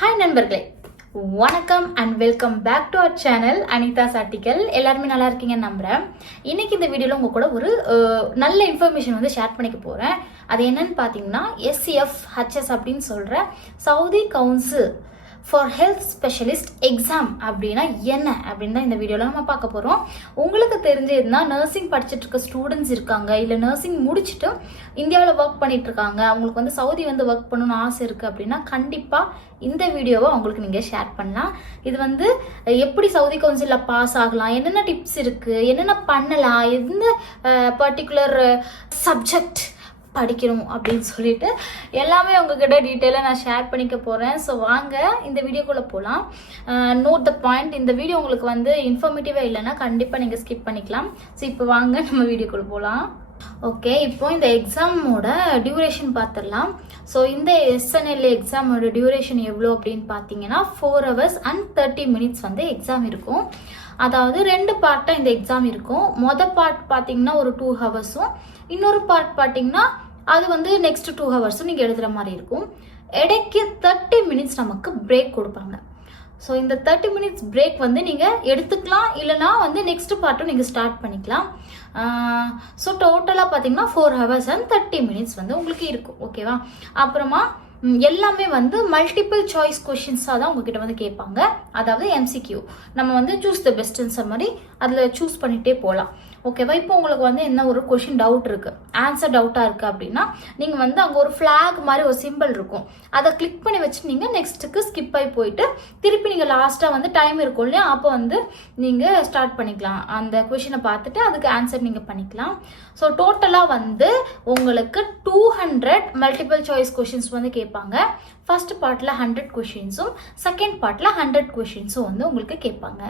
Hi நண்பர்களே, வணக்கம் and welcome back to our channel Anitha's article. எல்லாருமே நல்லா இருக்கீங்கன்னு நம்புகிறேன். இன்னைக்கு இந்த வீடியோவில் உங்கள் கூட ஒரு நல்ல இன்ஃபர்மேஷன் வந்து ஷேர் பண்ணிக்க போகிறேன். அது என்னன்னு பார்த்தீங்கன்னா SCFHS அப்படின்னு சொல்கிற Saudi council for health specialist exam அப்படின்னா என்ன அப்படின்னு தான் இந்த வீடியோவில் நம்ம பார்க்க போகிறோம். உங்களுக்கு தெரிஞ்சதுன்னா நர்சிங் படிச்சுட்டு இருக்க ஸ்டூடெண்ட்ஸ் இருக்காங்க, இல்லை நர்சிங் முடிச்சுட்டு இந்தியாவில் ஒர்க் பண்ணிட்டு இருக்காங்க, அவங்களுக்கு வந்து சவுதி வந்து ஒர்க் பண்ணணும்னு ஆசை இருக்குது அப்படின்னா கண்டிப்பாக இந்த வீடியோவை அவங்களுக்கு நீங்கள் ஷேர் பண்ணலாம். இது வந்து எப்படி சவுதி கவுன்சிலில் பாஸ் ஆகலாம், என்னென்ன டிப்ஸ் இருக்குது, என்னென்ன பண்ணலாம், எந்த பர்டிகுலர் சப்ஜெக்ட் படிக்கணும் அப்படின்னு சொல்லிட்டு எல்லாமே உங்ககிட்ட டீட்டெயிலாக நான் ஷேர் பண்ணிக்க போகிறேன். ஸோ வாங்க இந்த வீடியோக்குள்ளே போகலாம். Note the point. இந்த வீடியோ உங்களுக்கு வந்து இன்ஃபர்மேட்டிவாக இல்லைன்னா கண்டிப்பாக நீங்கள் ஸ்கிப் பண்ணிக்கலாம். ஸோ இப்போ வாங்க நம்ம வீடியோக்குள்ளே போகலாம். ஓகே, இப்போ இந்த எக்ஸாமோட டியூரேஷன் பார்த்துடலாம். ஸோ இந்த SNLA எக்ஸாமோட டியூரேஷன் எவ்வளோ அப்படின்னு பார்த்தீங்கன்னா 4 hours and 30 minutes வந்து எக்ஸாம் இருக்கும். அதாவது 2 பார்ட்டாக இந்த எக்ஸாம் இருக்கும். மொதல் பார்ட் பார்த்தீங்கன்னா ஒரு 2 hours-உம், இன்னொரு பார்ட் பார்த்தீங்கன்னா அது வந்து நெக்ஸ்ட் 2 hours-உம் நீங்கள் எழுதுகிற மாதிரி இருக்கும். இடைக்கு 30 minutes நமக்கு பிரேக் கொடுப்பாங்க. ஸோ இந்த 30 minutes பிரேக் வந்து நீங்கள் எடுத்துக்கலாம், இல்லைனா வந்து நெக்ஸ்ட் பார்ட்டும் நீங்கள் ஸ்டார்ட் பண்ணிக்கலாம். ஸோ டோட்டலாக பார்த்தீங்கன்னா 4 hours and 30 minutes வந்து உங்களுக்கு இருக்கும். ஓகேவா? அப்புறமா எல்லாமே வந்து மல்டிபிள் சாய்ஸ் கொஷின்ஸாக தான் உங்ககிட்ட வந்து கேட்பாங்க. அதாவது MCQ, நம்ம வந்து சூஸ் த பெஸ்ட்ன்ற மாதிரி அதில் சூஸ் பண்ணிகிட்டே போகலாம். ஓகேவா? இப்போ உங்களுக்கு வந்து என்ன ஒரு கொஷின் டவுட் இருக்குது, ஆன்சர் டவுட்டாக இருக்குது அப்படின்னா நீங்கள் வந்து அங்கே ஒரு ஃப்ளாக் மாதிரி ஒரு சிம்பிள் இருக்கும், அதை கிளிக் பண்ணி வச்சு நீங்கள் நெக்ஸ்ட்டுக்கு ஸ்கிப் ஆகி போயிட்டு திருப்பி நீங்கள் லாஸ்ட்டாக வந்து டைம் இருக்கும் இல்லையா, அப்போ வந்து நீங்கள் ஸ்டார்ட் பண்ணிக்கலாம். அந்த கொஷினை பார்த்துட்டு அதுக்கு ஆன்சர் நீங்கள் பண்ணிக்கலாம். ஸோ டோட்டலாக வந்து உங்களுக்கு 200 மல்டிபிள் சாய்ஸ் கொஷின்ஸ் வந்து கேட்பாங்க. ஃபர்ஸ்ட் பார்ட்டில் 100 கொஷின்ஸும் செகண்ட் பார்ட்டில் 100 கொஷின்ஸும் வந்து உங்களுக்கு கேட்பாங்க.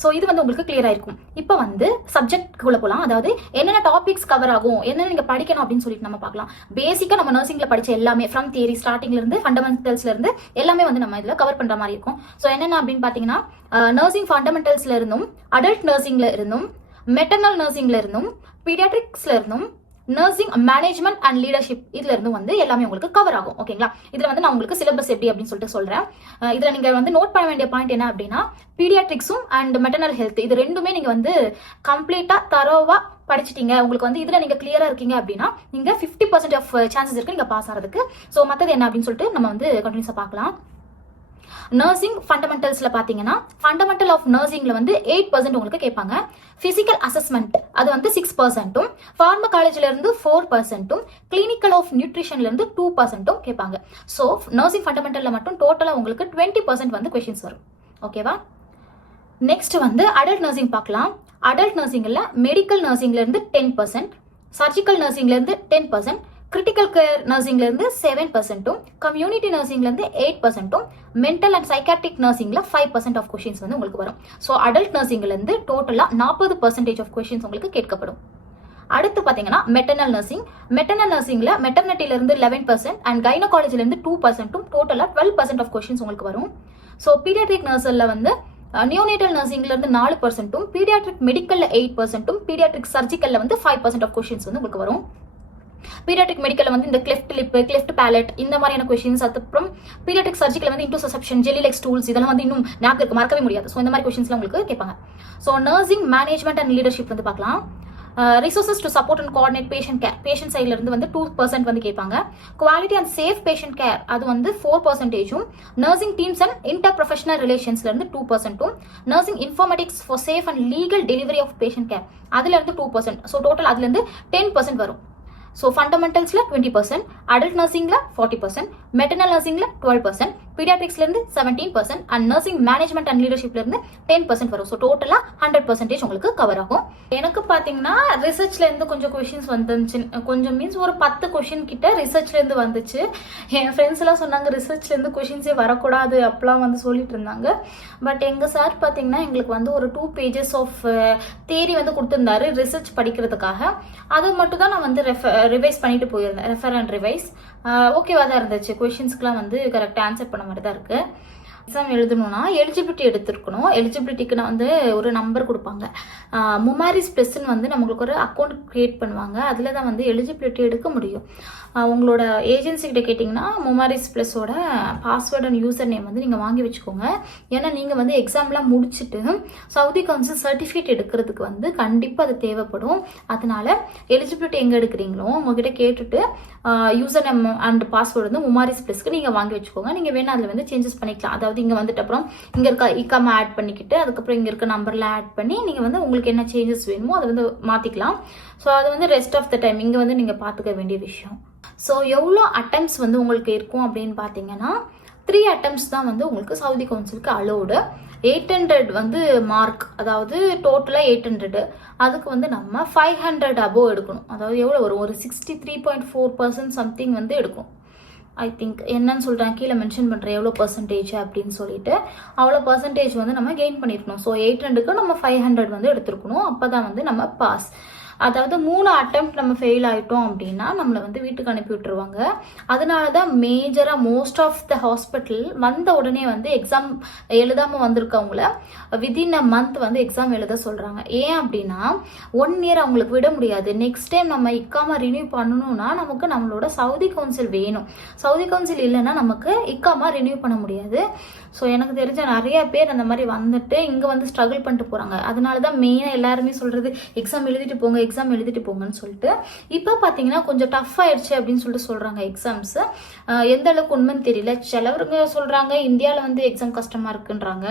ஸோ இது வந்து உங்களுக்கு கிளியராக இருக்கும். இப்போ வந்து சப்ஜெக்ட்குள்ளே போகலாம். அதாவது என்னென்ன டாபிக்ஸ் கவர் ஆகும், என்னென்ன நீங்கள் படிக்கணும் அப்படின்னு சொல்லிட்டு நம்ம பார்க்கலாம். பேசிக்காக நம்ம நர்சிங்கில் படித்த எல்லாமே ஃப்ரம் தியரி ஸ்டார்டிங்லேருந்து ஃபண்டமெண்டல்ஸ்லேருந்து எல்லாமே வந்து நம்ம இதில் கவர் பண்ணுற மாதிரி இருக்கும். ஸோ என்னென்ன அப்படின்னு பார்த்தீங்கன்னா நர்சிங் ஃபண்டமெண்டல்ஸில் இருந்தும், அடல்ட் நர்சிங்கில் இருந்தும், மெட்டர்னல் நர்சிங்கில் இருந்தும், பீடியாட்ரிக்ஸில் இருந்தும், நர்சிங் மேனேஜ்மெண்ட் அண்ட் லீடர்ஷிப் இதுல இருந்து வந்து எல்லாமே உங்களுக்கு கவர் ஆகும். ஓகேங்களா? இதுல வந்து நான் உங்களுக்கு சிலபஸ் எப்படி அப்படின்னு சொல்லிட்டு சொல்றேன். இதுல நீங்க வந்து நோட் பண்ண வேண்டிய பாயிண்ட் என்ன அப்படின்னா பீடியாட்ரிக்ஸும் அண்ட் மெட்டர்னல் ஹெல்த் இது ரெண்டுமே நீங்க வந்து கம்ப்ளீட்டா தரோவா படிச்சிட்டீங்க, உங்களுக்கு வந்து இதுல நீங்க கிளியரா இருக்கீங்க அப்படின்னா நீங்க 50% ஆஃப் சான்சஸ் இருக்கு நீங்க பாஸ் ஆகிறதுக்கு. ஸோ மற்றது என்ன அப்படின்னு சொல்லிட்டு நம்ம வந்து கண்டினியூஸா பார்க்கலாம். நர்சிங் ஃபண்டமெண்டல்ஸ்ல பாத்தீங்கன்னா ஃபண்டமெண்டல் ஆஃப் நர்சிங்ல வந்து 8% உங்களுக்கு கேட்பாங்க. பிசிக்கல் அசஸ்மெண்ட் அது வந்து 6%, ஃபார்மகாலஜில இருந்து 4%, கிளினிக்கல் ஆஃப் நியூட்ரிஷன்ல இருந்து 2% கேட்பாங்க. ஸோ நர்சிங் ஃபண்டமெண்டல்ல மட்டும் டோட்டலா உங்களுக்கு 20% வந்து கொஸ்டின்ஸ் வரும். ஓகேவா? நெக்ஸ்ட் வந்து அடல்ட் நர்சிங் பார்க்கலாம். அடல்ட் நர்சிங்ல மெடிக்கல் நர்சிங்ல இருந்து 10%, சர்ஜிக்கல் நர்சிங்ல இருந்து 10%, கிரிட்டிக்கல் கேர் நர்சிங்ல இருந்து 7%, கம்யூனிட்டி நர்சிங்ல இருந்து 8%, மென்டல் அண்ட் சைக்காட்ரிக் நர்சிங்ல 5% ஆஃப் கொஸ்டின்ஸ் வந்து உங்களுக்கு வரும். ஸோ அடல்ட் நர்சிங்ல இருந்து டோட்டலா 40% ஆஃப் கொஸ்டின்ஸ் உங்களுக்கு கேட்கப்படும். அடுத்து பாத்தீங்கன்னா மெட்டர்னல் நர்சிங். மெட்டர்னல் நர்சிங்ல மெட்டர்னிட்டில இருந்து 11% அண்ட் கைனகாலஜில இருந்து 2%, டோட்டலா 12% ஆஃப் கொஸ்டின்ஸ் உங்களுக்கு வரும். ஸோ பீடியாட்ரிக் நர்ஸ்ல வந்து நியோனேட்டல் நர்சிங்ல இருந்து 4%, பீடியாட்ரிக் மெடிக்கல்ல 8%, பீடியாட்ரிக் சர்ஜிக்கல்ல வந்து 5% ஆஃப் கொஸ்டின்ஸ் வந்து உங்களுக்கு வரும். பீடியாட்ரிக் மெடிக்கல்ல வந்து இந்த கிளெஃப்ட் லிப், கிளெஃப்ட் பேலட் இந்த மாதிரியான கொஸ்டின்ஸ். அதுக்கப்புறம் பீடியாட்ரிக் சர்ஜிக்கல்ல வந்து இன்டர்செப்ஷன், ஜெல்லி லைக் ஸ்டூல்ஸ் இதெல்லாம் வந்து இன்னும் ஞாபகம் மறக்கவே முடியாது. ஸோ இந்த மாதிரி கொஸ்டின்ஸ்லாம் உங்களுக்கு கேட்பாங்க. So nursing management and leadership வந்து பார்க்கலாம். Resources to support and coordinate patient care, patient சைட்ல இருந்து வந்து 2% வந்து கேட்பாங்க. Quality and safe patient care அது வந்து 4%, nursing teams and interprofessional ரிலேஷன்ஸ்ல இருந்து 2%, nursing informatics for safe and legal delivery of patient care அதுல இருந்து 2%. ஸோ டோட்டல் அதுல இருந்து 10% வரும். ஸோ ஃபண்டமெண்டல்ஸ்ல 20%, அடல்ட் நர்சிங்ல 40%, மெட்டர்னல் நர்சிங்ல 12%, பீடியாட்ரிக்ஸ்ல இருந்து 17% அண்ட் நர்சிங் மேனேஜ்மெண்ட் அண்ட் லீடர்ஷிப்ல இருந்து 10% வரும். ஸோ டோட்டலா 100% உங்களுக்கு கவர் ஆகும். எனக்கு பாத்தீங்கன்னா ரிசர்ச்ல இருந்து கொஞ்சம் கொஸ்டின்ஸ் வந்துச்சு, கொஞ்சம் மீன்ஸ் ஒரு 10 கொஸ்டின் கிட்ட ரிசர்ச்ல இருந்து வந்துச்சு. என் ஃப்ரெண்ட்ஸ் எல்லாம் சொன்னாங்க ரிசர்ச்ல இருந்து கொஸ்டின்ஸே வரக்கூடாது அப்படிலாம் வந்து சொல்லிட்டு இருந்தாங்க. பட் எங்க சார் பாத்தீங்கன்னா எங்களுக்கு வந்து ஒரு 2 pages ஆஃப் தியரி வந்து கொடுத்திருந்தாரு ரிசர்ச் படிக்கிறதுக்காக. அது மட்டும் தான் நான் வந்து ரிவைஸ் பண்ணிட்டு போயிருந்தேன், ரெஃபர் அண்ட் ரிவைஸ். ஓகேவா தான் இருந்துச்சு. கொஸ்டின்ஸ்க்குலாம் வந்து கரெக்டாக ஆன்சர் பண்ண மாதிரி தான் இருக்கு. எக்ஸாம் எழுதணும்னா எலிஜிபிலிட்டி எடுத்துருக்கணும். எலிஜிபிலிட்டிக்கு நான் வந்து ஒரு நம்பர் கொடுப்பாங்க. முமாரிஸ் ப்ளஸ்ன்னு வந்து நம்மளுக்கு ஒரு அக்கௌண்ட் க்ரியேட் பண்ணுவாங்க. அதில் தான் வந்து எலிஜிபிலிட்டி எடுக்க முடியும். உங்களோட ஏஜென்சி கிட்ட கேட்டிங்கன்னா முமாரிஸ் ப்ளஸோட பாஸ்வேர்ட் அண்ட் யூசர் நேம் வந்து நீங்கள் வாங்கி வச்சுக்கோங்க. ஏன்னா நீங்கள் வந்து எக்ஸாம்லாம் முடிச்சுட்டு சவுதி கவுன்சில் சர்டிஃபிகேட் எடுக்கிறதுக்கு வந்து கண்டிப்பாக அது தேவைப்படும். அதனால எலிஜிபிலிட்டி எங்கே எடுக்கிறீங்களோ உங்ககிட்ட கேட்டுட்டு யூசர் நேம் அண்ட் பாஸ்வேர்டு வந்து முமாரிஸ் ப்ளஸ்க்கு நீங்கள் வாங்கி வச்சுக்கோங்க. நீங்கள் வேணால் அதில் வந்து சேஞ்சஸ் பண்ணிக்கலாம். அதாவது இங்கே வந்துட்டு அப்புறம் இங்கே இருக்க இக்காம ஆட் பண்ணிக்கிட்டு அதுக்கப்புறம் இங்கே இருக்க நம்பர்லாம் ஆட் பண்ணி நீங்கள் வந்து உங்களுக்கு என்ன சேஞ்சஸ் வேணுமோ அதை வந்து மாற்றிக்கலாம். ஸோ அது வந்து ரெஸ்ட் ஆஃப் த டைம் இங்கே வந்து நீங்கள் பார்த்துக்க வேண்டிய விஷயம். ஸோ எவ்வளோ அட்டெம்ப்ட்ஸ் வந்து உங்களுக்கு இருக்கும் அப்படின்னு பார்த்தீங்கன்னா 3 attempts தான் வந்து உங்களுக்கு சவுதி கவுன்சிலுக்கு அலோடு. 800 வந்து மார்க், அதாவது டோட்டலாக 800. அதுக்கு வந்து நம்ம 500 above எடுக்கணும். அதாவது எவ்வளோ வரும், ஒரு 63.4% சம்திங் வந்து எடுக்கும். ஐ திங்க் என்னன்னு சொல்கிறேன், கீழே மென்ஷன் பண்ணுறேன் எவ்வளோ பர்சன்டேஜ் அப்படின்னு சொல்லிட்டு. அவ்வளோ பர்சன்டேஜ் வந்து நம்ம கெயின் பண்ணியிருக்கணும். ஸோ 800க்கு நம்ம 500 வந்து எடுத்துருக்கணும். அப்போ தான் வந்து நம்ம பாஸ். அதாவது 3 attempt நம்ம ஃபெயில் ஆகிட்டோம் அப்படின்னா நம்மளை வந்து வீட்டுக்கு அனுப்பி விட்டுருவாங்க. அதனால தான் மேஜராக மோஸ்ட் ஆஃப் த ஹாஸ்பிட்டல் வந்த உடனே வந்து எக்ஸாம் எழுதாமல் வந்திருக்கவங்கள வித்தின் அ மந்த் வந்து எக்ஸாம் எழுத சொல்கிறாங்க. ஏன் அப்படின்னா 1 year அவங்களுக்கு விட முடியாது. நெக்ஸ்ட் டைம் நம்ம இக்காமா ரினியூ பண்ணணும்னா நமக்கு நம்மளோட சவுதி கவுன்சில் வேணும். சவுதி கவுன்சில் இல்லைன்னா நமக்கு இக்காமா ரினியூ பண்ண முடியாது. ஸோ எனக்கு தெரிஞ்ச நிறைய பேர் அந்த மாதிரி வந்துட்டு இங்கே வந்து ஸ்ட்ரகிள் பண்ணிட்டு போகிறாங்க. அதனால தான் மெயினாக எல்லாருமே சொல்கிறது எக்ஸாம் எழுதிட்டு போங்க, எக்ஸாம் எழுதிட்டு போங்கன்னு சொல்லிட்டு. இப்போ பார்த்தீங்கன்னா கொஞ்சம் டஃப் ஆயிடுச்சு அப்படின்னு சொல்லிட்டு சொல்கிறாங்க எக்ஸாம்ஸ். எந்த அளவுக்கு உண்மைன்னு தெரியல. சிலவங்க சொல்கிறாங்க இந்தியாவில் வந்து எக்ஸாம் கஷ்டமாக இருக்குன்றாங்க.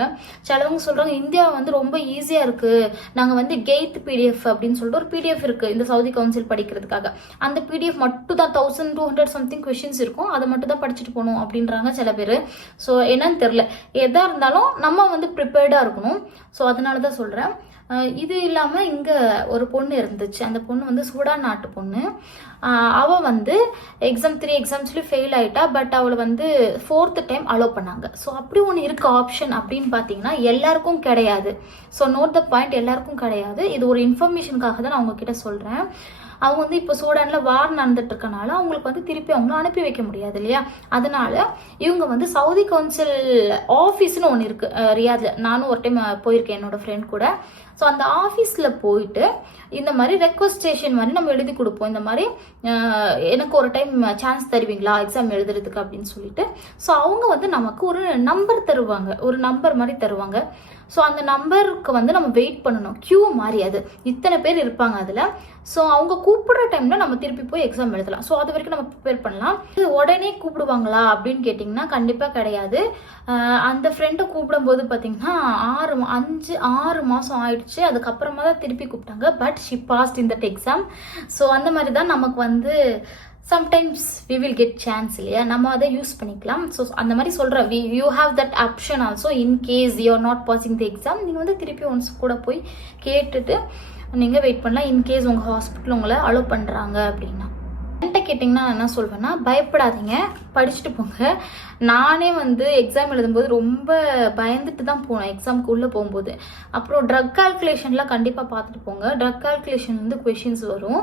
சிலவங்க சொல்கிறாங்க இந்தியா வந்து ரொம்ப ஈஸியாக இருக்குது, நாங்கள் வந்து கெய்த் பிடிஎஃப் அப்படின்னு சொல்லிட்டு ஒரு பிடிஎஃப் இருக்குது இந்த சவுதி கவுன்சில் படிக்கிறதுக்காக. அந்த பிடிஎஃப் மட்டும் தான் 1200 சம்திங் கொஷின்ஸ் இருக்கும், அதை மட்டும் தான் படிச்சுட்டு போகணும் அப்படின்றாங்க சில பேர். ஸோ என்னன்னு தெரில, எதாக இருந்தாலும் நம்ம வந்து ப்ரிப்பேர்டாக இருக்கணும். ஸோ அதனால தான் சொல்கிறேன். இது இல்லாமல் இங்கே ஒரு பொண்ணு இருந்துச்சு. அந்த பொண்ணு வந்து சூடான் நாட்டு பொண்ணு. அவள் வந்து எக்ஸாம் 3 எக்ஸாம்ஸ்லேயும் ஃபெயில் ஆகிட்டா. பட் அவளை வந்து 4th டைம் அலோவ் பண்ணாங்க. ஸோ அப்படி ஒன்று இருக்க ஆப்ஷன் அப்படின்னு பார்த்தீங்கன்னா எல்லாருக்கும் கிடையாது. ஸோ நோட் த பாயிண்ட், எல்லாருக்கும் கிடையாது. இது ஒரு இன்ஃபர்மேஷனுக்காக தான் நான் உங்ககிட்ட சொல்கிறேன். அவங்க வந்து இப்போ சூடானில் வார் நடந்துட்டு இருக்கனால அவங்களுக்கு வந்து திருப்பி அவங்கள அனுப்பி வைக்க முடியாது இல்லையா. அதனால இவங்க வந்து சவுதி கவுன்சில் ஆஃபீஸ்னு ஒன்று இருக்குது ரியாதில். நானும் ஒரு டைம் போயிருக்கேன் என்னோட ஃப்ரெண்ட் கூட. ஸோ அந்த ஆஃபீஸில் போயிட்டு இந்த மாதிரி ரெக்வஸ்டேஷன் மாதிரி நம்ம எழுதி கொடுப்போம். இந்த மாதிரி எனக்கு ஒரு டைம் சான்ஸ் தருவீங்களா எக்ஸாம் எழுதுறதுக்கு அப்படின்னு சொல்லிட்டு. ஸோ அவங்க வந்து நமக்கு ஒரு நம்பர் தருவாங்க, ஒரு நம்பர் மாதிரி தருவாங்க. ஸோ அந்த நம்பருக்கு வந்து நம்ம வெயிட் பண்ணணும், கியூ மாதிரி. அது இத்தனை பேர் இருப்பாங்க அதில். ஸோ அவங்க கூப்பிடுற டைமில் நம்ம திருப்பி போய் எக்ஸாம் எழுதலாம். ஸோ அது வரைக்கும் நம்ம ப்ரிப்பேர் பண்ணலாம். உடனே கூப்பிடுவாங்களா அப்படின்னு கேட்டிங்கன்னா கண்டிப்பாக கிடையாது. அந்த ஃப்ரெண்டை கூப்பிடும்போது பார்த்தீங்கன்னா 6 மாதம் ஆயிடுச்சு. அதுக்கப்புறமா தான் திருப்பி கூப்பிட்டாங்க. But she passed in that exam. So அந்த மாதிரி தான் நமக்கு வந்து sometimes we will get chance இல்லையா, நம்ம அதை யூஸ் பண்ணிக்கலாம். ஸோ அந்த மாதிரி சொல்கிறேன், you have that option also. In case you are not passing the exam, நீங்கள் வந்து திருப்பி ஒன்ஸ் கூட போய் கேட்டுட்டு நீங்கள் வெயிட் பண்ணலாம். இன்கேஸ் உங்கள் ஹாஸ்பிட்டல் உங்களை அலோவ் பண்ணுறாங்க அப்படின்னா. என்கிட்ட கேட்டிங்கன்னா நான் என்ன சொல்வேன்னா, பயப்படாதீங்க, படிச்சுட்டு போங்க. நானே வந்து எக்ஸாம் எழுதும்போது ரொம்ப பயந்துட்டு தான் போனேன் எக்ஸாமுக்கு உள்ளே போகும்போது. அப்புறம் ட்ரக் கால்குலேஷன்லாம் கண்டிப்பாக பார்த்துட்டு போங்க. ட்ரக் கால்குலேஷன் வந்து கொஷின்ஸ் வரும்.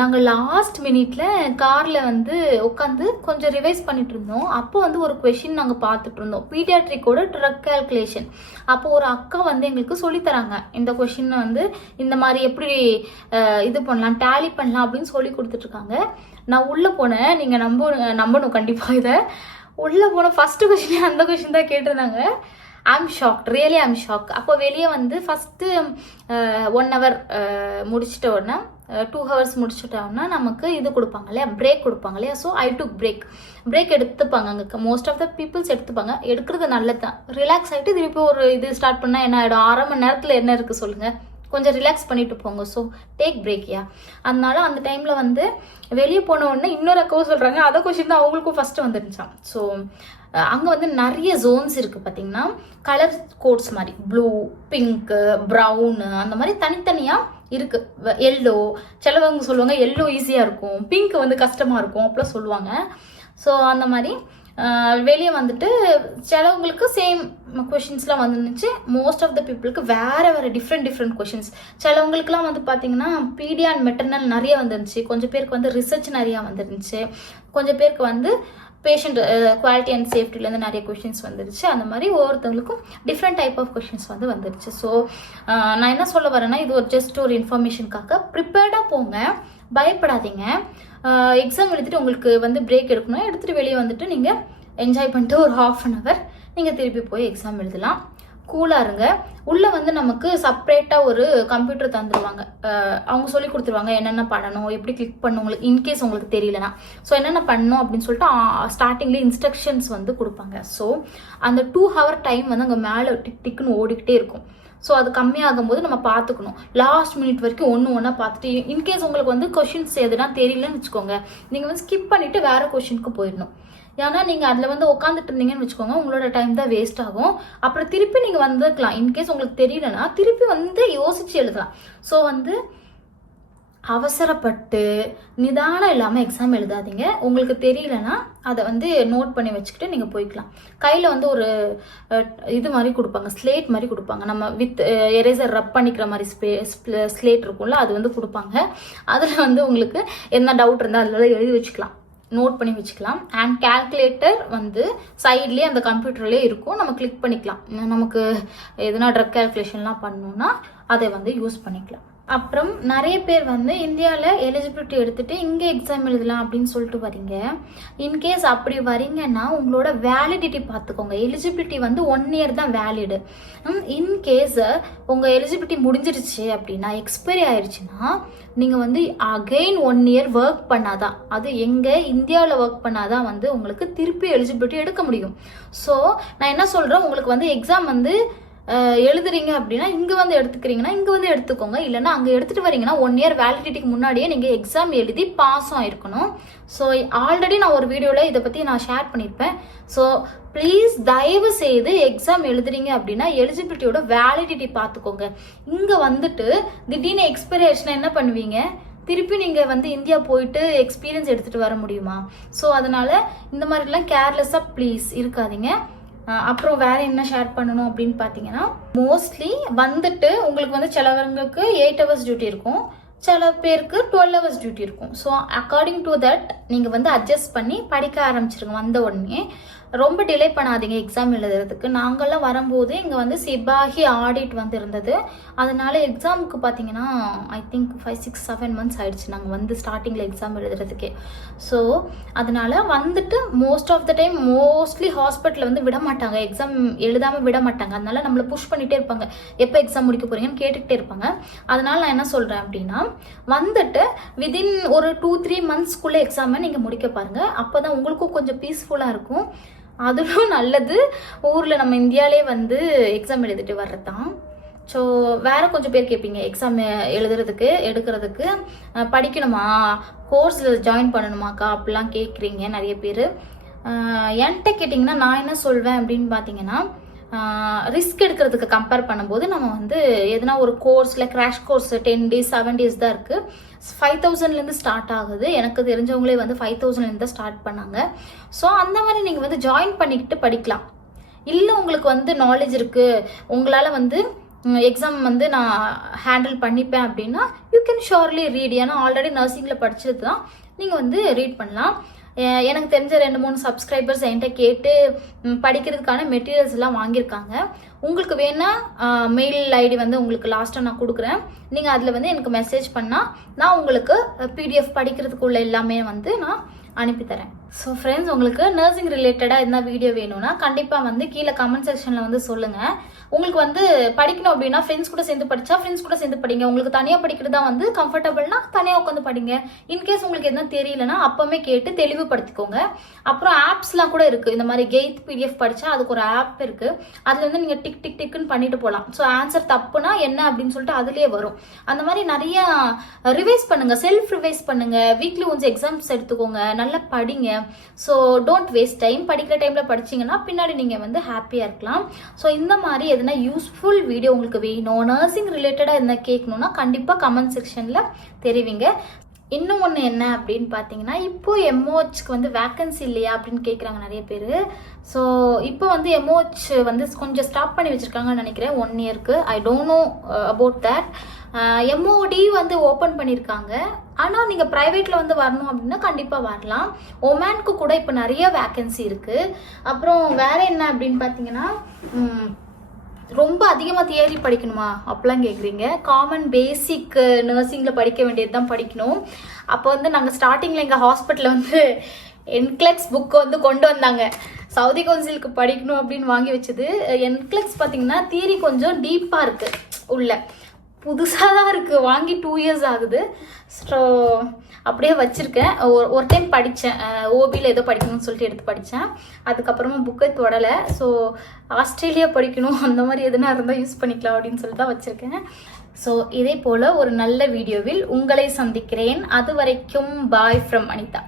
நாங்கள் லாஸ்ட் மினிட்ல காரில் வந்து உட்காந்து கொஞ்சம் ரிவைஸ் பண்ணிட்டு இருந்தோம். அப்போ வந்து ஒரு கொஷின் நாங்கள் பார்த்துட்டு இருந்தோம், பீடியாட்ரிக்கோட ட்ரக் கால்குலேஷன். அப்போ ஒரு அக்கா வந்து எங்களுக்கு சொல்லித்தராங்க, இந்த கொஷின் வந்து இந்த மாதிரி எப்படி இது பண்ணலாம், டேலி பண்ணலாம் அப்படின்னு சொல்லி கொடுத்துட்ருக்காங்க. நான் உள்ளே போனேன், நீங்கள் நம்பணும் கண்டிப்பாக. இதை உள்ளே போன ஃபஸ்ட்டு கொஷினே அந்த கொஷின் தான் கேட்டிருந்தாங்க. I'm shocked, really I'm shock. அப்போ வெளியே வந்து ஃபஸ்ட்டு 1 hour முடிச்சிட்ட உடனே 2 hours முடிச்சுட்டோம்னா நமக்கு இது கொடுப்பாங்க இல்லையா, பிரேக் கொடுப்பாங்க இல்லையா. ஸோ ஐ டுக் பிரேக் எடுத்துப்பாங்க. அங்கே மோஸ்ட் ஆஃப் த பீப்புள்ஸ் எடுத்துப்பாங்க. எடுக்கிறது நல்லது தான். ரிலாக்ஸ் ஆகிட்டு திருப்பி ஒரு இது ஸ்டார்ட் பண்ணால் என்ன ஆகிடும், 1/2 மணி நேரத்தில் என்ன இருக்குது சொல்லுங்கள், கொஞ்சம் ரிலாக்ஸ் பண்ணிட்டு போங்க. ஸோ டேக் பிரேக்யா. அதனால அந்த டைமில் வந்து வெளியே போன உடனே இன்னொரு அக்காவும் சொல்கிறாங்க, அதை கொஷின் தான் அவங்களுக்கும் ஃபஸ்ட்டு வந்துருந்துச்சான். ஸோ அங்கே வந்து நிறைய ஜோன்ஸ் இருக்குது பார்த்தீங்கன்னா, கலர் கோட்ஸ் மாதிரி ப்ளூ, பிங்க்கு, ப்ரௌனு அந்த மாதிரி தனித்தனியாக இருக்குது. எல்லோ, சிலவங்க சொல்லுவாங்க எல்லோ ஈஸியாக இருக்கும், பிங்க் வந்து கஷ்டமாக இருக்கும் அப்படிலாம் சொல்லுவாங்க. ஸோ அந்த மாதிரி வெளியே வந்துட்டு சிலவங்களுக்கு சேம் கொஷின்ஸ்லாம் வந்துருந்துச்சு. மோஸ்ட் ஆஃப் த பீப்புளுக்கு வேறு டிஃப்ரெண்ட் கொஷின்ஸ். சிலவங்களுக்குலாம் வந்து பார்த்தீங்கன்னா பீடியா அண்ட் மெட்டர்னல் நிறைய வந்துருந்துச்சு. கொஞ்சம் பேருக்கு வந்து ரிசர்ச் நிறையா வந்துருந்துச்சு. கொஞ்சம் பேருக்கு வந்து பேஷண்ட் குவாலிட்டி அண்ட் சேஃப்டிலேருந்து நிறைய கொஷின்ஸ் வந்துருச்சு. அந்த மாதிரி ஒவ்வொருத்தவங்களுக்கும் டிஃப்ரெண்ட் டைப் ஆஃப் கொஷின்ஸ் வந்து வந்துருச்சு. ஸோ நான் என்ன சொல்ல வரேன்னா, இது ஒரு ஜஸ்ட் ஒரு இன்ஃபர்மேஷனுக்காக ப்ரிப்பேர்டாக போங்க, பயப்படாதீங்க. எக்ஸாம் எழுதிட்டு உங்களுக்கு வந்து பிரேக் எடுக்கணும், எடுத்துகிட்டு வெளியே வந்துட்டு நீங்கள் என்ஜாய் பண்ணிட்டு ஒரு 1/2 அன் ஹவர் நீங்கள் திருப்பி போய் எக்ஸாம் எழுதலாம். கூலாக இருங்க. உள்ளே வந்து நமக்கு செப்பரேட்டாக ஒரு கம்ப்யூட்டர் தந்துடுவாங்க. அவங்க சொல்லி கொடுத்துருவாங்க என்னென்ன பண்ணணும், எப்படி கிளிக் பண்ணணும், உங்களுக்கு இன்கேஸ் உங்களுக்கு தெரியலனா ஸோ என்னென்ன பண்ணணும் அப்படின்னு சொல்லிட்டு ஸ்டார்டிங்லேயே இன்ஸ்ட்ரக்ஷன்ஸ் வந்து கொடுப்பாங்க. ஸோ அந்த 2 ஹவர் டைம் வந்து அங்கே மேலே டிக் டிக்குன்னு ஓடிக்கிட்டே இருக்கும். ஸோ அது கம்மியாகும் போது நம்ம பார்த்துக்கணும். லாஸ்ட் மினிட் வரைக்கும் ஒன்றா பார்த்துட்டு இன்கேஸ் உங்களுக்கு வந்து கொஷின்ஸ் எதுனா தெரியலன்னு வச்சுக்கோங்க, நீங்கள் வந்து ஸ்கிப் பண்ணிவிட்டு வேறு கொஷினுக்கு போயிடணும். ஏன்னா நீங்கள் அதில் வந்து உட்காந்துட்டு இருந்தீங்கன்னு வச்சுக்கோங்க, உங்களோட டைம் தான் வேஸ்ட் ஆகும். அப்புறம் திருப்பி நீங்கள் வந்துக்கலாம். இன்கேஸ் உங்களுக்கு தெரியலன்னா திருப்பி வந்து யோசிச்சு எழுதலாம். ஸோ வந்து அவசரப்பட்டு நிதானம் இல்லாமல் எக்ஸாம் எழுதாதீங்க. உங்களுக்கு தெரியலன்னா அதை வந்து நோட் பண்ணி வச்சுக்கிட்டு நீங்கள் போய்க்கலாம். கையில் வந்து ஒரு இது மாதிரி கொடுப்பாங்க, ஸ்லேட் மாதிரி கொடுப்பாங்க. நம்ம வித் எரேசர் ரப் பண்ணிக்கிற மாதிரி ஸ்லேட் இருக்கும்ல, அது வந்து கொடுப்பாங்க. அதில் வந்து உங்களுக்கு என்ன டவுட் இருந்தால் அதில் எழுதி வச்சுக்கலாம், நோட் பண்ணி வச்சுக்கலாம். அண்ட் கால்குலேட்டர் வந்து சைட்லேயே அந்த கம்ப்யூட்டர்லேயே இருக்கும், நம்ம கிளிக் பண்ணிக்கலாம். நமக்கு எதுனா ட்ரக் கால்குலேஷன்லாம் பண்ணணும்னா அதை வந்து யூஸ் பண்ணிக்கலாம். அப்புறம் நிறைய பேர் வந்து இந்தியாவில் எலிஜிபிலிட்டி எடுத்துகிட்டு இங்கே எக்ஸாம் எழுதலாம் அப்படின்னு சொல்லிட்டு வரீங்க. இன்கேஸ் அப்படி வரீங்கன்னா உங்களோட வேலிடிட்டி பார்த்துக்கோங்க. எலிஜிபிலிட்டி வந்து 1 இயர் தான் வேலிடு. இன்கேஸ் உங்கள் எலிஜிபிலிட்டி முடிஞ்சிருச்சு அப்படின்னா, எக்ஸ்பைரி ஆயிடுச்சுன்னா, நீங்கள் வந்து அகெயின் 1 இயர் ஒர்க் பண்ணாதான், அது எங்கே இந்தியாவில் ஒர்க் பண்ணாதான் வந்து உங்களுக்கு திருப்பி எலிஜிபிலிட்டி எடுக்க முடியும். ஸோ நான் என்ன சொல்கிறேன், உங்களுக்கு வந்து எக்ஸாம் வந்து எழுதுறீங்க அப்படின்னா இங்கே வந்து எடுத்துக்கிறீங்கன்னா இங்கே வந்து எடுத்துக்கோங்க. இல்லைன்னா அங்கே எடுத்துகிட்டு வரீங்கன்னா 1 இயர் வேலிடிட்டிக்கு முன்னாடியே நீங்கள் எக்ஸாம் எழுதி பாஸும் ஆயிருக்கணும். ஸோ ஆல்ரெடி நான் ஒரு வீடியோவில் இதை பற்றி நான் ஷேர் பண்ணியிருப்பேன். ஸோ ப்ளீஸ் தயவு செய்து எக்ஸாம் எழுதுறீங்க அப்படின்னா எலிஜிபிலிட்டியோட வேலிடிட்டி பார்த்துக்கோங்க. இங்கே வந்துட்டு திடீர்னு எக்ஸ்பைரி ஆயிடுச்சுன்னா என்ன பண்ணுவீங்க? திருப்பி நீங்கள் வந்து இந்தியா போயிட்டு எக்ஸ்பீரியன்ஸ் எடுத்துகிட்டு வர முடியுமா? ஸோ அதனால் இந்த மாதிரிலாம் கேர்லெஸ்ஸாக ப்ளீஸ் இருக்காதீங்க. அப்புறம் வேற என்ன ஷேர் பண்ணணும் அப்படின்னு பார்த்தீங்கன்னா, மோஸ்ட்லி வந்துட்டு உங்களுக்கு வந்து சிலவங்களுக்கு 8 ஹவர்ஸ் டியூட்டி இருக்கும், சில பேருக்கு 12 ஹவர்ஸ் டியூட்டி இருக்கும். ஸோ அக்கார்டிங் டு தட் நீங்கள் வந்து அட்ஜஸ்ட் பண்ணி படிக்க ஆரம்பிச்சிருங்க. வந்த உடனே ரொம்ப டிலே பண்ணாதீங்க எக்ஸாம் எழுதுறதுக்கு. நாங்கள்லாம் வரும்போது இங்கே வந்து சிபாஹி ஆடிட் வந்து இருந்தது. அதனால எக்ஸாமுக்கு பார்த்தீங்கன்னா ஐ திங்க் 5, 6, 7 மந்த்ஸ் ஆயிடுச்சு நாங்கள் வந்து ஸ்டார்டிங்கில் எக்ஸாம் எழுதுறதுக்கே. ஸோ அதனால வந்துட்டு most of the time mostly ஹாஸ்பிட்டலில் வந்து விட மாட்டாங்க, எக்ஸாம் எழுதாமல் விட மாட்டாங்க. அதனால நம்மளை புஷ் பண்ணிகிட்டே இருப்பாங்க, எப்போ எக்ஸாம் முடிக்க போகிறீங்கன்னு கேட்டுக்கிட்டே இருப்பாங்க. அதனால நான் என்ன சொல்கிறேன் அப்படின்னா, வந்துட்டு விதின் ஒரு 2-3 மந்த்ஸ்க்குள்ளே எக்ஸாமை நீங்கள் முடிக்க பாருங்கள். அப்போ தான் உங்களுக்கும் கொஞ்சம் பீஸ்ஃபுல்லாக இருக்கும். அதுவும் நல்லது, ஊரில் நம்ம இந்தியாவிலே வந்து எக்ஸாம் எழுதிட்டு வர்றது தான். ஸோ வேறு கொஞ்சம் பேர் கேட்பீங்க, எக்ஸாம் எழுதுறதுக்கு எடுக்கிறதுக்கு படிக்கணுமா, கோர்ஸில் ஜாயின் பண்ணணுமாக்கா அப்படிலாம் கேட்குறீங்க நிறைய பேர். என்கிட்ட கேட்டிங்கன்னா நான் என்ன சொல்வேன் அப்படின்னு பார்த்தீங்கன்னா, ரிஸ்க் எடுக்கிறதுக்கு கம்பேர் பண்ணும்போது நம்ம வந்து எதுனா ஒரு கோர்ஸில் கிராஷ் கோர்ஸ் 10 days 7 days தான் இருக்குது, 5000லேருந்து ஸ்டார்ட் ஆகுது. எனக்கு தெரிஞ்சவங்களே வந்து 5000லேருந்து தான் ஸ்டார்ட் பண்ணாங்க. ஸோ அந்த மாதிரி நீங்கள் வந்து ஜாயின் பண்ணிக்கிட்டு படிக்கலாம். இல்லை உங்களுக்கு வந்து நாலேஜ் இருக்குது, உங்களால் வந்து எக்ஸாம் வந்து நான் ஹேண்டில் பண்ணிப்பேன் அப்படின்னா யூ கேன் ஷோர்லி ரீட். ஏன்னா ஆல்ரெடி நர்சிங்கில் படிச்சது தான், நீங்கள் வந்து ரீட் பண்ணலாம். எனக்கு தெரிஞ்ச 2-3 சப்ஸ்கிரைபர்ஸ் என்கிட்ட கேட்டு படிக்கிறதுக்கான மெட்டீரியல்ஸ் எல்லாம் வாங்கியிருக்காங்க. உங்களுக்கு வேணா மெயில் ஐடி வந்து உங்களுக்கு லாஸ்ட்டாக நான் கொடுக்குறேன். நீங்கள் அதில் வந்து எனக்கு மெசேஜ் பண்ணால் நான் உங்களுக்கு பிடிஎஃப் படிக்கிறதுக்குள்ள எல்லாமே வந்து நான் அனுப்பித்தரேன். ஸோ ஃப்ரெண்ட்ஸ், உங்களுக்கு நர்சிங் ரிலேட்டடாக என்ன வீடியோ வேணும்னா கண்டிப்பாக வந்து கீழே கமெண்ட் செக்ஷனில் வந்து சொல்லுங்கள். உங்களுக்கு வந்து படிக்கணும் அப்படின்னா ஃப்ரெண்ட்ஸ் கூட சேர்ந்து படித்தா ஃப்ரெண்ட்ஸ் கூட சேர்ந்து படிங்க. உங்களுக்கு தனியாக படிக்கிறது தான் வந்து கம்ஃபர்டபுள்னா தனியாக உட்காந்து படிங்க. இன்கேஸ் உங்களுக்கு எதுனா தெரியலனா அப்போவுமே கேட்டு தெளிவுபடுத்திக்கோங்க. அப்புறம் ஆப்ஸ்லாம் கூட இருக்குது. இந்த மாதிரி கெய்த் பிடிஎஃப் படித்தா அதுக்கு ஒரு ஆப் இருக்குது. அதில் வந்து நீங்கள் டிக் டிக் டிக்குன்னு பண்ணிட்டு போகலாம். ஸோ ஆன்சர் தப்புனா என்ன அப்படின்னு சொல்லிட்டு அதுலேயே வரும். அந்த மாதிரி நிறையா ரிவைஸ் பண்ணுங்கள், செல்ஃப் ரிவைஸ் பண்ணுங்கள். வீக்லி ஒன்ஸ் எக்ஸாம்ஸ் எடுத்துக்கோங்க, நல்லா படிங்க. So don't waste time. படிக்கிற டைமில் படிச்சிங்கன்னா பின்னாடி நீங்கள் வந்து ஹாப்பியாக இருக்கலாம். ஸோ இந்த மாதிரி எதுனா யூஸ்ஃபுல் வீடியோ உங்களுக்கு வேணும், நர்சிங் ரிலேட்டடாக எதுனா கேட்கணுன்னா கண்டிப்பாக கமெண்ட் செக்ஷனில் தெரிவிங்க. இன்னும் ஒன்று என்ன அப்படின்னு பார்த்தீங்கன்னா, இப்போ எம்ஓஹெச்க்கு வந்து வேக்கன்சி இல்லையா அப்படின்னு கேட்குறாங்க நிறைய பேர். ஸோ இப்போ வந்து எம்ஓஹெச் வந்து கொஞ்சம் ஸ்டாப் பண்ணி வச்சுருக்காங்கன்னு நினைக்கிறேன் 1 இயருக்கு. I don't know about that. MOD வந்து ஓப்பன் பண்ணியிருக்காங்க. ஆனால் நீங்கள் ப்ரைவேட்டில் வந்து வரணும் அப்படின்னா கண்டிப்பாக வரலாம். ஒமேனுக்கு கூட இப்போ நிறைய வேக்கன்சி இருக்குது. அப்புறம் வேறு என்ன அப்படின்னு பார்த்தீங்கன்னா, ரொம்ப அதிகமாக தியரி படிக்கணுமா அப்படிலாம் கேட்குறீங்க. காமன் பேசிக் நர்சிங்கில் படிக்க வேண்டியது தான் படிக்கணும். அப்போ வந்து நாங்கள் ஸ்டார்டிங்கில் எங்கள் ஹாஸ்பிட்டலில் வந்து என்க்ளெக்ஸ் புக்கு வந்து கொண்டு வந்தாங்க. சவுதி கவுன்சிலுக்கு படிக்கணும் அப்படின்னு வாங்கி வச்சது. என்க்ளெக்ஸ் பார்த்தீங்கன்னா தியரி கொஞ்சம் டீப்பாக இருக்குது, உள்ள புதுசாக தான் இருக்குது, வாங்கி 2 years ஆகுது. ஸோ அப்படியே வச்சுருக்கேன். ஒரு டைம் படித்தேன், ஓபியில் ஏதோ படிக்கணும்னு சொல்லிட்டு எடுத்து படித்தேன். அதுக்கப்புறமா புக்கை தொடலை. ஸோ ஆஸ்திரேலியா படிக்கணும் அந்த மாதிரி எதுனா இருந்தால் யூஸ் பண்ணிக்கலாம் அப்படின்னு சொல்லி தான் வச்சுருக்கேன். ஸோ இதே போல் ஒரு நல்ல வீடியோவில் உங்களை சந்திக்கிறேன். அது வரைக்கும் பாய் ஃப்ரம் அனிதா.